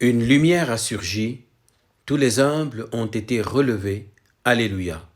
Une lumière a surgi, tous les humbles ont été relevés. Alléluia.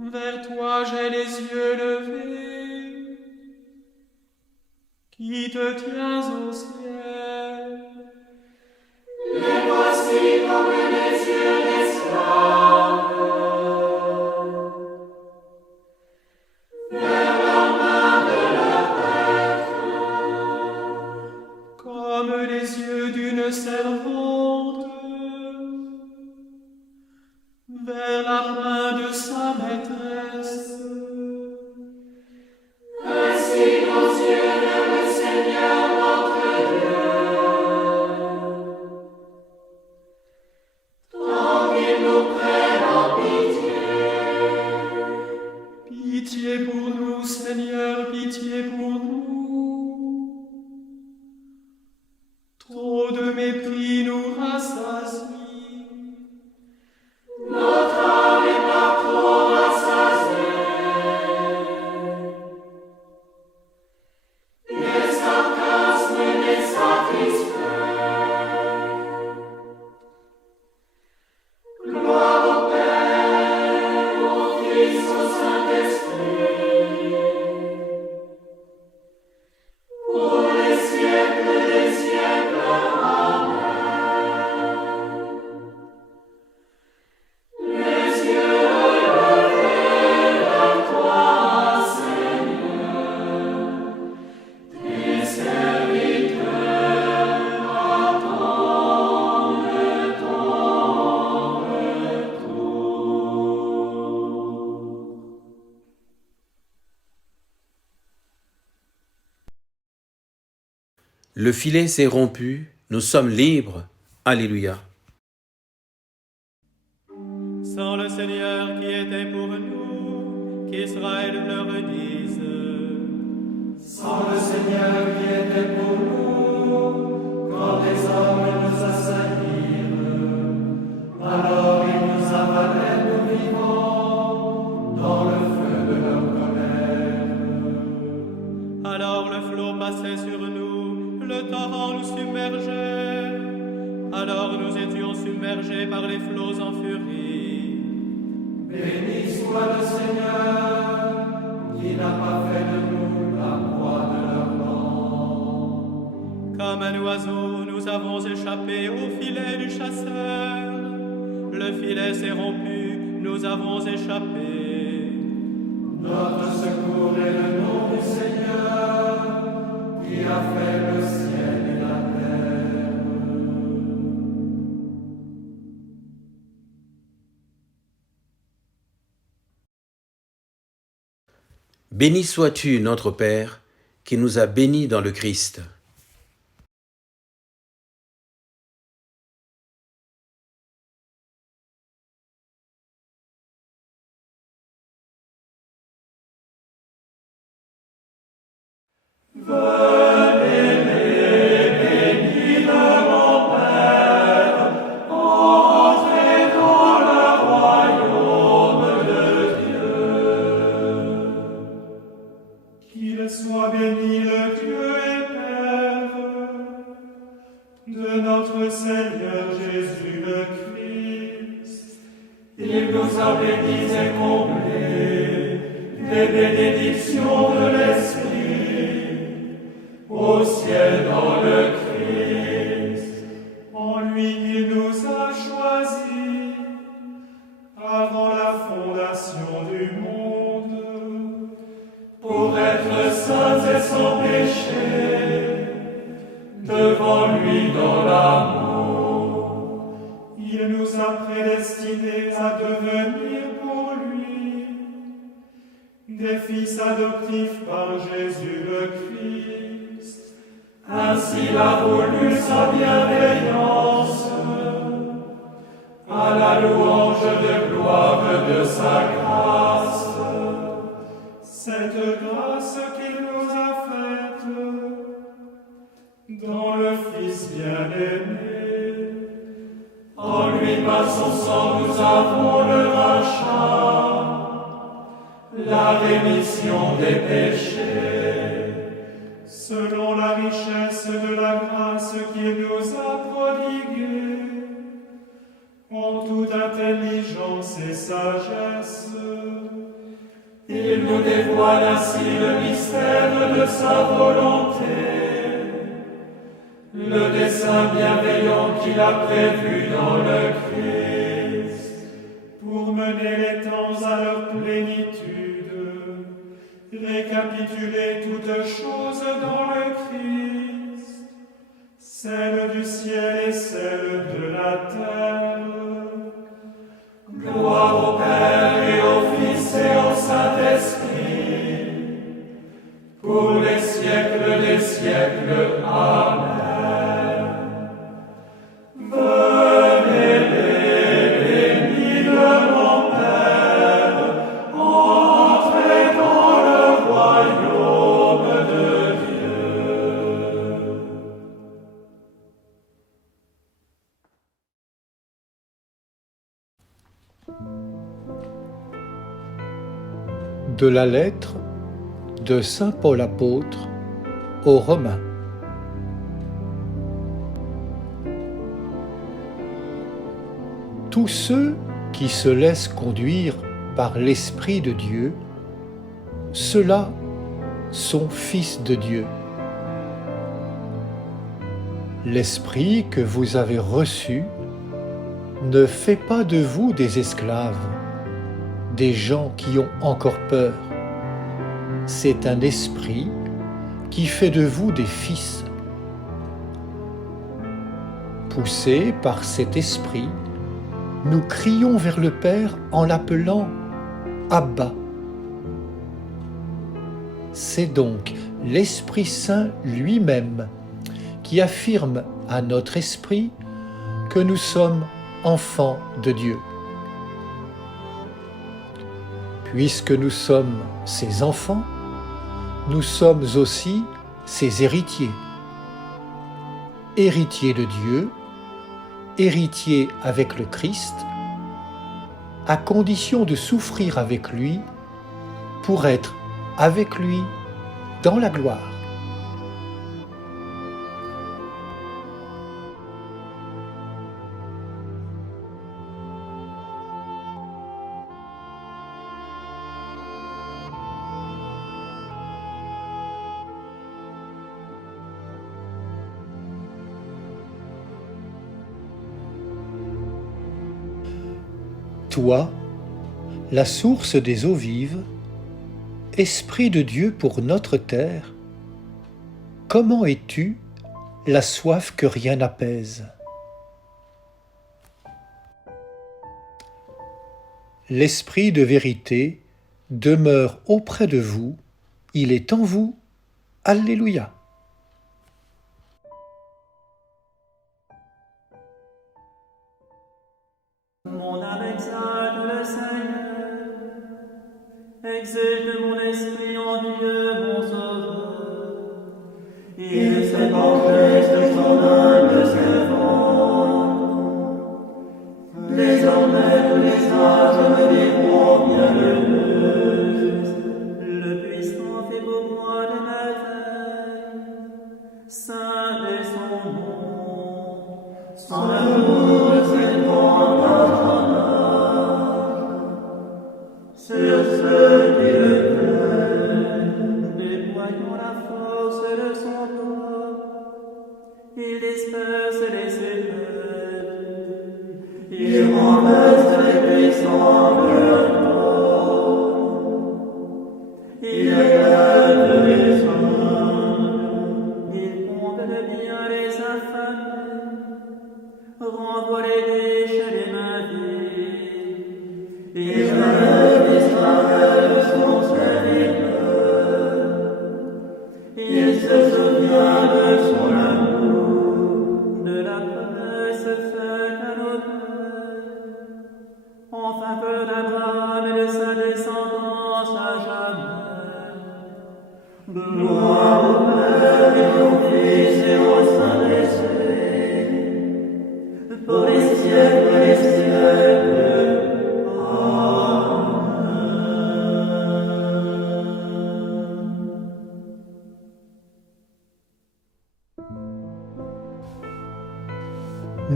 Vers toi j'ai les yeux levés, qui te tiens au ciel. Et voici comme les yeux d'esclaves vers la main de leur maître, Comme les yeux d'une servante vers la main de sa maîtresse. ainsi nos yeux de le Seigneur notre Dieu, tant qu'il nous prenne en pitié. Pitié pour nous, Seigneur, pitié pour nous. Trop de mépris nous rassasie. Notre âme est par trop rassasiée. Les sarcasmes les satisfaits. Gloire au Père, au Fils, au Saint-Esprit, pour les siècles des siècles. Amen. Les yeux levés vers toi, Seigneur, tes serviteurs attendent ton retour. Le filet s'est rompu, nous sommes libres. Alléluia. Sans le Seigneur qui était pour nous, qu'Israël le redise. Sans le Seigneur qui était pour nous, quand les hommes nous assaillirent, alors ils nous avalèrent nous vivants dans le feu de leur colère. Alors le flot passait sur nous, le torrent nous submergeait. Alors nous étions submergés par les flots en furie. Béni soit le Seigneur qui n'a pas fait de nous la proie de leur langue. Comme un oiseau, nous avons échappé au filet du chasseur. Le filet s'est rompu, nous avons échappé. Notre secours est le nom du Seigneur qui a fait le ciel et la terre. Béni sois-tu, notre Père, qui nous a bénis dans le Christ. Qu'il soit béni le Dieu et Père de notre Seigneur Jésus le Christ. Il nous a bénis et comblés des bénédictions de l'Esprit au ciel dans le Christ. En lui, il nous a choisis avant la fondation du monde Pour être saints et sans péché, devant lui dans l'amour. Il nous a prédestinés à devenir pour lui des fils adoptifs par Jésus le Christ. Ainsi l'a voulu sa bienveillance, à la louange de gloire de sa grâce. Cette grâce qu'il Fils bien-aimé. En lui, par son sang, nous avons le rachat, la rémission des péchés. Selon la richesse de la grâce qu'il nous a prodiguée, en toute intelligence et sagesse, il nous dévoile ainsi le mystère de sa volonté, le dessein bienveillant qu'il a prévu dans le Christ, pour mener les temps à leur plénitude, récapituler toutes choses dans le Christ, celle du ciel et celle de la terre. Gloire au Père et au Fils et au Saint-Esprit, pour les siècles des siècles. Amen. Venez les bénis de mon Père, entrez dans le royaume de Dieu. De la lettre de saint Paul apôtre aux Romains. Tous ceux qui se laissent conduire par l'Esprit de Dieu, ceux-là sont fils de Dieu. L'Esprit que vous avez reçu ne fait pas de vous des esclaves, des gens qui ont encore peur. C'est un esprit qui fait de vous des fils. Poussés par cet esprit, nous crions vers le Père en l'appelant Abba. C'est donc l'Esprit Saint lui-même qui affirme à notre esprit que nous sommes enfants de Dieu. Puisque nous sommes ses enfants, nous sommes aussi ses héritiers. Héritiers de Dieu, héritiers avec le Christ, à condition de souffrir avec lui pour être avec lui dans la gloire. Toi, la source des eaux vives, Esprit de Dieu pour notre terre, comment es-tu la soif que rien n'apaise? L'Esprit de vérité demeure auprès de vous, il est en vous. Alléluia. Mon âme exalte le Seigneur, exulte mon esprit en Dieu mon Sauveur. Il s'est penché sur son humble servant. Désormais tous les sages me diront bienheureuse. Le puissant fait pour moi des merveilles. Saint est son nom. Son amour s'étend en âge. Sur ceux qui le craignent, déployant la force de son bras, il disperse les épreuves, il renverse les puissants de leur trône, il élève les humbles, il comble de bien les affamés, renvoie les déchets des mains vides, il relève Israël de son serviteur, il se souvient de son amour, de la promesse faite à nos pères, enfin peu d'Abraham et de sa descendance à jamais. Gloire au Père et au Fils et au Saint-Esprit,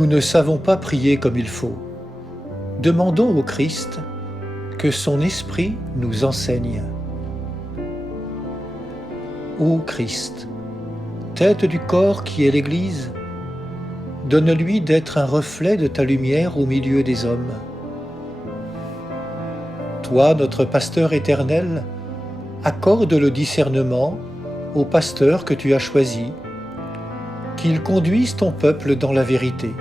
nous ne savons pas prier comme il faut. Demandons au Christ que son esprit nous enseigne. Ô Christ, tête du corps qui est l'Église, donne-lui d'être un reflet de ta lumière au milieu des hommes. Toi, notre pasteur éternel, accorde le discernement aux pasteurs que tu as choisis, qu'ils conduisent ton peuple dans la vérité.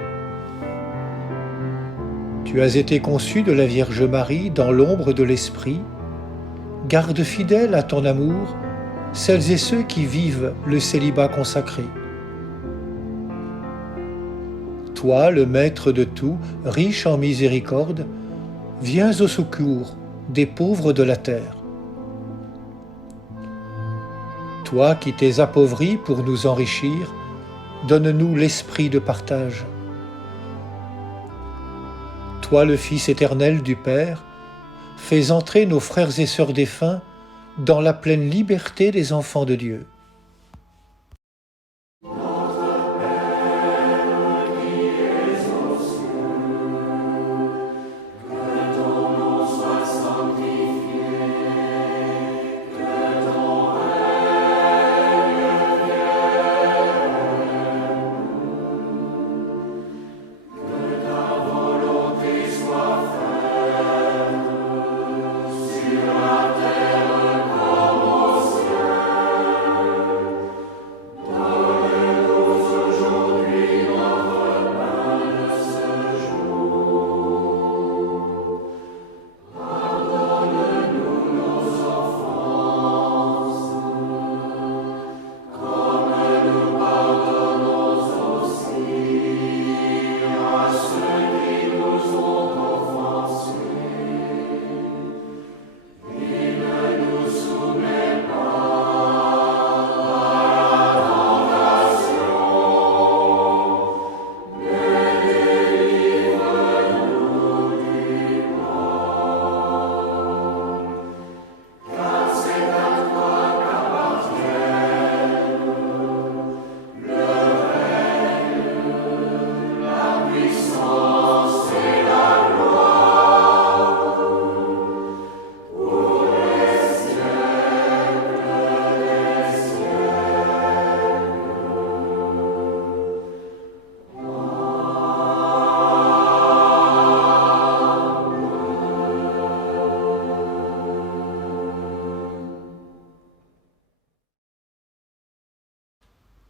Tu as été conçu de la Vierge Marie dans l'ombre de l'Esprit. Garde fidèle à ton amour celles et ceux qui vivent le célibat consacré. Toi, le Maître de tout, riche en miséricorde, viens au secours des pauvres de la terre. Toi qui t'es appauvri pour nous enrichir, donne-nous l'esprit de partage. Toi, le Fils éternel du Père, fais entrer nos frères et sœurs défunts dans la pleine liberté des enfants de Dieu.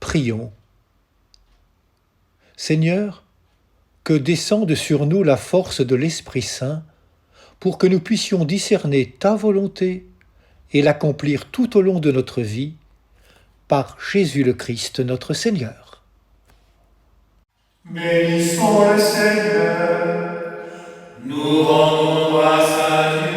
Prions. Seigneur, que descende sur nous la force de l'Esprit Saint pour que nous puissions discerner ta volonté et l'accomplir tout au long de notre vie, par Jésus le Christ notre Seigneur. Bénissons le Seigneur. Nous rendons grâce à Dieu.